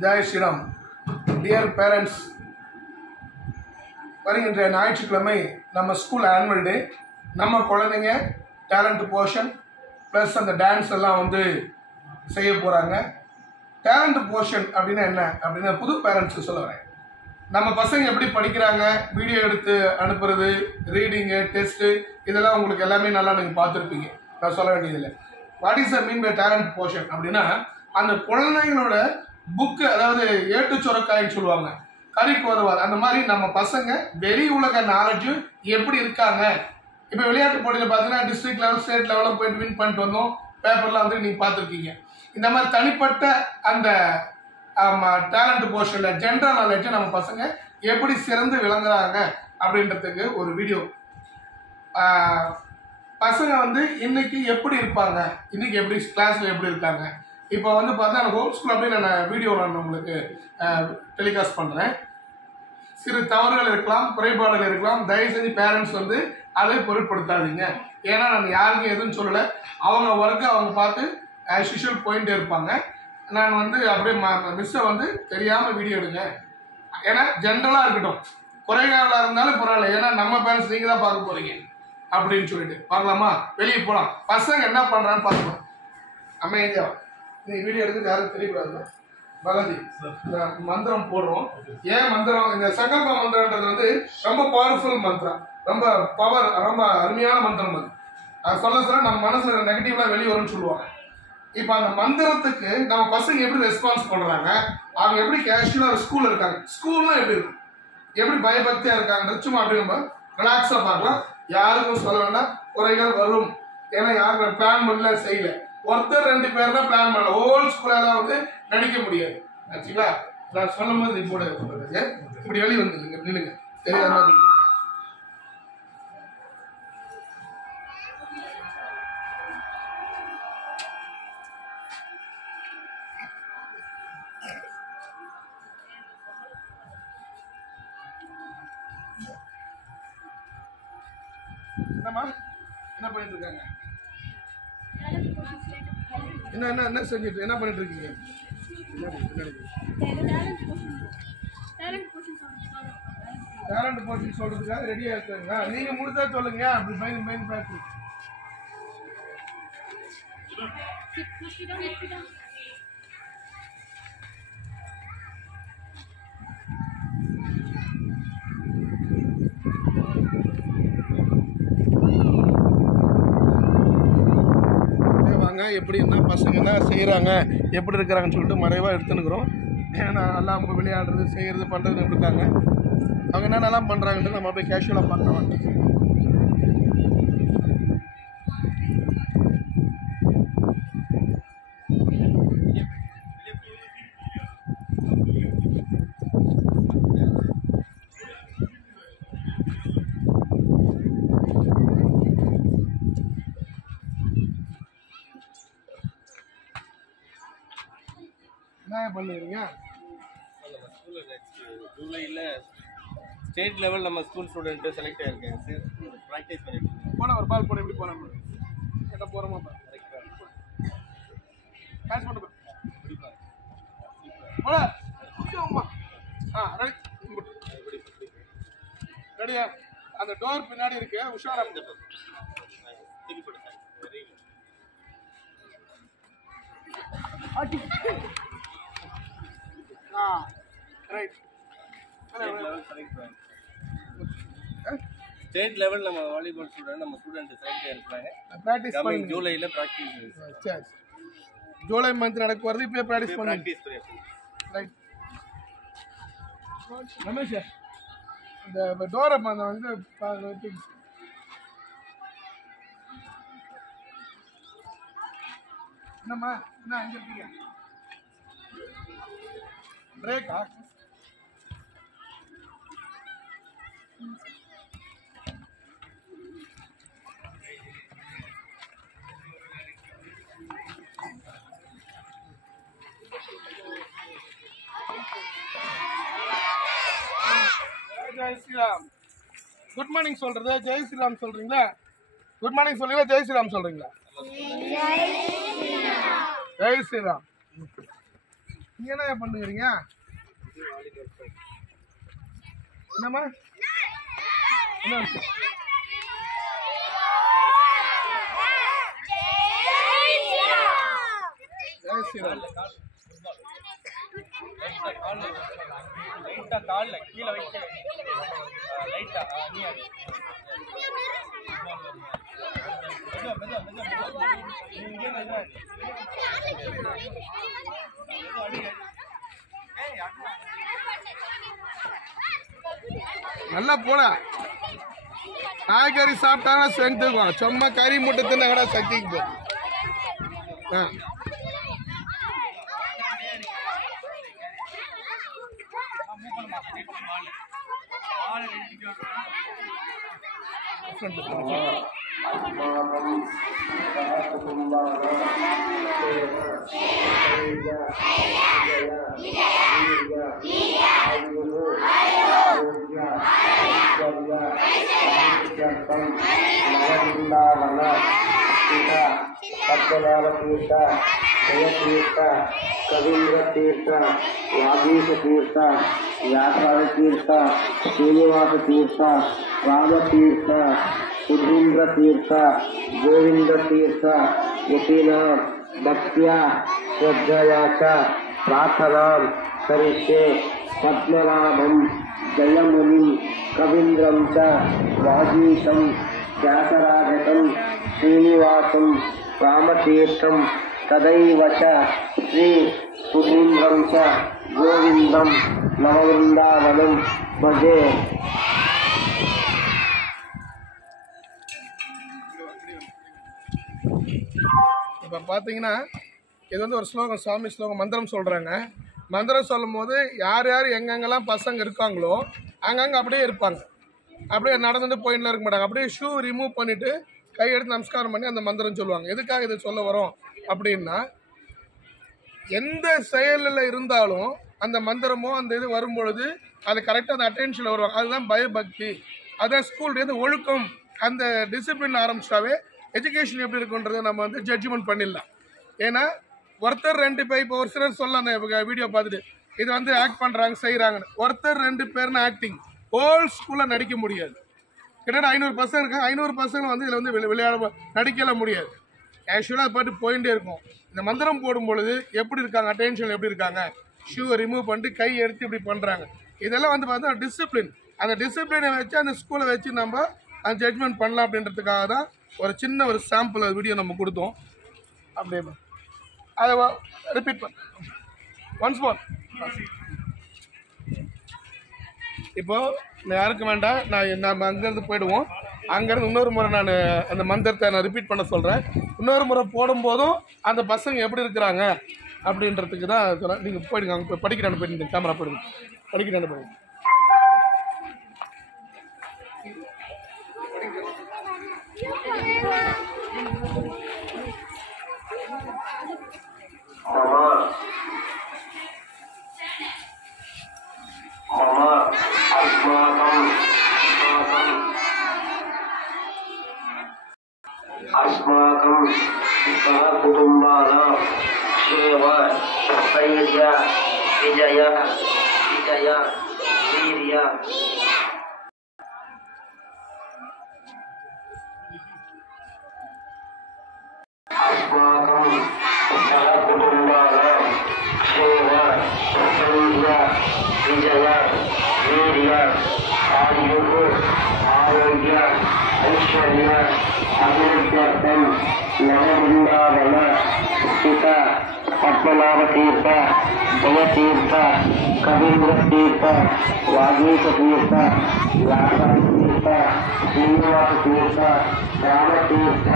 Jai Sriram. Dear parents, வருகின்ற ஞாயிற்றுக்கிழமை நம்ம ஸ்கூல் ஆனுவல் டே. நம்ம குழந்தைங்க டேலண்ட் போர்ஷன் ப்ளஸ் அந்த டான்ஸ் எல்லாம் வந்து செய்ய போகிறாங்க. டேலண்ட் போர்ஷன் அப்படின்னா என்ன அப்படின்னா புது பேரண்ட்ஸுக்கு சொல்ல வரேன். நம்ம பசங்க எப்படி படிக்கிறாங்க, வீடியோ எடுத்து அனுப்புறது, ரீடிங்கு, டெஸ்ட்டு, இதெல்லாம் உங்களுக்கு எல்லாமே நல்லா நீங்கள் பார்த்துருப்பீங்க. நான் சொல்ல வேண்டியதில்லை. What is a mean by talent portion அப்படின்னா அந்த குழந்தைங்களோட புக்கு, அதாவது ஏட்டு சுரக்காயின்னு சொல்லுவாங்க, கறிக்கு வருவார். அந்த மாதிரி நம்ம பசங்க வெளி உலக நாலேஜும் எப்படி இருக்காங்க. இப்போ விளையாட்டு போட்டியில் பார்த்தீங்கன்னா டிஸ்ட்ரிக்ட் லெவல், ஸ்டேட் லெவலில் போயிட்டு வின் பண்ணிட்டு வந்தோம். பேப்பர்லாம் வந்து நீங்கள் பார்த்துருக்கீங்க. இந்த மாதிரி தனிப்பட்ட அந்த டேலண்ட் போர்ஷனில் ஜென்ரல் நாலேஜை நம்ம பசங்க எப்படி சிறந்து விளங்குறாங்க அப்படின்றதுக்கு ஒரு வீடியோ. பசங்க வந்து இன்னைக்கு எப்படி இருப்பாங்க, இன்னைக்கு எப்படி கிளாஸில் எப்படி இருக்காங்க. இப்போ வந்து பார்த்தா ஹோம் ஸ்கூல் அப்படின்னு நான் வீடியோ நான் உங்களுக்கு டெலிகாஸ்ட் பண்ணுறேன். சிறு தவறுகள் இருக்கலாம், குறைபாடுகள் இருக்கலாம். தயவு செஞ்சு பேரண்ட்ஸ் வந்து அதை பொருட்படுத்தாதீங்க. ஏன்னா நான் யாருக்கும் எதுவும் சொல்லலை. அவங்க ஒர்க்கை அவங்க பார்த்து ஆஸ் யூஷுவல் போயிட்டே இருப்பாங்க. நான் வந்து அப்படியே மிஸ்ஸை வந்து தெரியாமல் வீடியோ எடுங்க. ஏன்னா ஜென்ரலாக இருக்கட்டும், குறைகாலாக இருந்தாலும் பரவாயில்ல. ஏன்னா நம்ம பேரண்ட்ஸ் நீங்கள் தான் பார்க்க போகிறீங்க அப்படின்னு சொல்லிட்டு பார்க்கலாமா? வெளியே போகலாம். பசங்க என்ன பண்ணுறான்னு பார்க்கலாம். அமைதியா நீ வீடியோ எடுத்து யாரும் தெரியக்கூடாது. பகதி மந்திரம் போடுறோம். ஏன் மந்திரம்? இந்த சங்கல்ப மந்திரன்றது வந்து ரொம்ப பவர்ஃபுல் மந்திரம், ரொம்ப பவர், ரொம்ப அருமையான மந்திரம். அது சொல்ல சொல்ல நம்ம மனசுல நெகட்டிவ்லாம் வெளியே வரும்னு சொல்லுவாங்க. இப்போ அந்த மந்திரத்துக்கு நம்ம பசங்க எப்படி ரெஸ்பான்ஸ் பண்றாங்க, அவங்க எப்படி கேஷுவலா ஸ்கூல்ல இருக்காங்க, ஸ்கூல்லாம் எப்படி இருக்கும், எப்படி பயபக்தியா இருக்காங்க, சும்மா அப்படி நம்ம ரிலாக்ஸா பார்க்கலாம். யாருக்கும் சொல்ல வேண்டாம், குறைகள் வரும். ஏன்னா யாருக்கும் பிளான் பண்ணல, செய்யல. ஒருத்தர் 2 பேர் தான் பிளான் பண்ணல. ஹோல் ஸ்கூலால வந்து நடிக்க முடியாது. ஆச்சுங்களா? நான் சொல்லும் போது நீ போட இப்படி வெளியே வந்துருங்க, நில்லுங்க. தெரியாத மாதிரி என்னம்மா என்ன பண்ணிட்டு இருக்காங்க? என்ன என்ன என்ன செஞ்சுட்டு என்ன பண்ணிட்டு இருக்கீங்க? டேலண்ட் போர்ஷன் சொல்றதுக்காக ரெடியா இருக்காங்க. நீங்க முடிச்சா சொல்லுங்க. அப்படி மைண்ட் பேக் எப்படி என்ன பசங்க என்ன செய்கிறாங்க, எப்படி இருக்கிறாங்கன்னு சொல்லிட்டு மறைவாக எடுத்துனுக்குறோம். ஏன்னா நல்லா விளையாடுறது, செய்கிறது, பண்ணுறது எப்படி இருக்காங்க, அவங்க என்ன நல்லா பண்ணுறாங்கன்ட்டு நம்ம அப்படியே கேஷுவலாக பார்க்கலாம். என்ன பண்ணுறீங்க? ஜூலையில் ஸ்டேட் லெவல் நம்ம ஸ்கூல் ஸ்டூடெண்ட்டு செலக்ட் ஆகிருக்கேன் சார். ப்ராக்டிஸ் பண்ணிட்டு போன ஒரு பால் போட எப்படி போன கேட்ட போகிறோமா? கேட்ச் பண்ண போட ரெடியா? அந்த டோர் பின்னாடி இருக்கு, உஷாரா. ஸ்டேட் லெவல் நம்ம வாலிபால் ஸ்டூடெண்ட் நம்ம ஸ்டூடெண்ட் செலக்ட் ஆகிருக்காங்க. ப்ராக்டிஸ் பண்ணி ஜூலையில் ப்ராக்டிஸ். சரி, ஜூலை மந்த் நடக்க வருது. இப்போ ப்ராக்டிஸ் பண்ணி ரைட். ரமேஷ், இந்த டோரை வந்து என்னம்மா என்ன அங்கே இருக்கீங்க? பிரேக்கா? ஜெய் ஸ்ரீராம். குட் மார்னிங் சொல்றது ஜெய் ஸ்ரீராம் சொல்றீங்களா? குட் மார்னிங் சொல்றீங்களா ஜெய் ஸ்ரீராம் சொல்றீங்களா? ஜெய் ஸ்ரீராம். நீங்க என்ன பண்ணுறீங்க? என்னம்மா என்ன நல்லா போட காய்கறி சாப்பிட்டானா ஸ்ட்ரென்த் இருக்கும். சும்மா கறி முட்டை தின்னா கூட சக்திக்கு போ. पद्मनाभतीर्थ, जयतीर्थ, कवीन्द्रतीर्थ, वागीशतीर्थ, व्यासतीर्थ, श्रीनिवासतीर्थ, रामतीर्थ, सुधीन्द्रतीर्थ, गोविंदतीर्थ, यतीनां भक्त्या श्रद्धया च प्रार्थनां करिष्ये। पद्मनाभं जयमुनिं कवीन्द्रं च वागीशं व्यासराजतं श्रीनिवासं रामतीर्थं तदैव च श्री सुधीन्द्रं च गोविन्दं नववृन्दावनं भजे। இப்போ பார்த்தீங்கன்னா இது வந்து ஒரு ஸ்லோகம், சுவாமி ஸ்லோகம், மந்திரம் சொல்கிறாங்க. மந்திரம் சொல்லும் போது யார் யார் எங்கெங்கெல்லாம் பசங்க இருக்காங்களோ அங்கங்கே அப்படியே இருப்பாங்க. அப்படியே நடந்துட்டு போயின்னு இருக்க மாட்டாங்க. அப்படியே ஷூ ரிமூவ் பண்ணிவிட்டு கையெடுத்து நமஸ்காரம் பண்ணி அந்த மந்திரம் சொல்லுவாங்க. எதுக்காக இது சொல்ல வரோம் அப்படின்னா, எந்த செயலில் இருந்தாலும் அந்த மந்திரமோ அந்த இது வரும்பொழுது அது கரெக்டாக அந்த அட்டென்ஷனில் வருவாங்க. அதுதான் பயபக்தி, அதுதான் ஸ்கூல்லேருந்து ஒழுக்கம். அந்த டிசிப்ளின் ஆரம்பிச்சாவே எஜுகேஷன் எப்படி இருக்குன்றதை நம்ம வந்து ஜட்ஜ்மெண்ட் பண்ணிடலாம். ஏன்னா ஒருத்தர் 2 பேர், இப்போ ஒரு சிலர் சொல்லலாம் அந்த வீடியோ பார்த்துட்டு இது வந்து ஆக்ட் பண்ணுறாங்க செய்கிறாங்கன்னு. ஒருத்தர் 2 பேர்னு ஆக்டிங் ஹோல் ஸ்கூலில் நடிக்க முடியாது. கிட்டத்தட்ட 500 பசங்க இருக்காங்க. 500 பசங்க வந்து இதில் வந்து விளையாட நடிக்கலாம் முடியாது. ஆக்சுவலாக அது பாட்டு போயிட்டே இருக்கும். இந்த மந்திரம் போடும் பொழுது எப்படி இருக்காங்க, அட்டென்ஷன் எப்படி இருக்காங்க, ஷூவை ரிமூவ் பண்ணிட்டு கை எடுத்து இப்படி பண்ணுறாங்க. இதெல்லாம் வந்து பார்த்தா டிசிப்ளின். அந்த டிசிப்ளினை வச்சு அந்த ஸ்கூலை வச்சு நம்ம அந்த ஜட்ஜ்மெண்ட் பண்ணலாம் அப்படின்றதுக்காக தான் ஒரு சின்ன ஒரு சாம்பிள் வீடியோ நம்ம கொடுத்தோம். அப்படியே அதை ரிப்பீட் பண்ண ஒன்ஸ் மோர். இப்போது யாருக்கு வேண்டாம், நம்ம அங்கேருந்து போயிடுவோம். அங்கேருந்து இன்னொரு முறை நான் அந்த மந்திரத்தை நான் ரிப்பீட் பண்ண சொல்கிறேன். இன்னொரு முறை போடும்போதும் அந்த பசங்க எப்படி இருக்கிறாங்க அப்படின்றதுக்கு தான் சொல்கிறேன். நீங்கள் போயிடுங்க, அங்கே போய் படிக்கிறான்னு போயிடுங்க, கேமரா போயிடுங்க, படிக்கிறான்னு போயிடுங்க. अस्माकं सहकुटुम्बानां क्षेम स्थैर्य विजय वीर्य अस्माकं सहकुटुम्बानां क्षेम स्थैर्य विजय वीर्य आरोग्य ऐश्वर्य अभिवृद्ध्यर्थं नववृन्दावन स्थित पद्मनाभतीर्थ, जयतीर्थ, कवीन्द्रतीर्थ, वागीशतीर्थ, व्यासतीर्थ, श्रीनिवासतीर्थ, रामतीर्थ,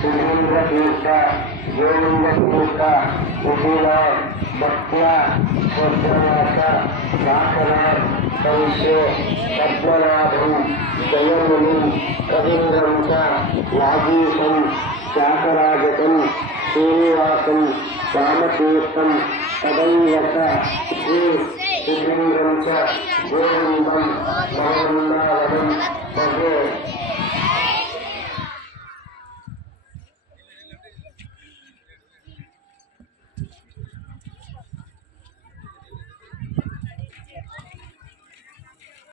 सुधीन्द्रतीर्थ, गोविन्दतीर्थ, यतीनां भक्त्या श्रद्धया च प्रार्थनां करिष्ये। पद्मनाभं जयमुनिं कवीन्द्रं च वागीशं व्यासराजतं श्रीनिवासं रामतीर्थं तदैव च श्री सुधीन्द्रं च गोविन्दं नववृन्दावनं भजे।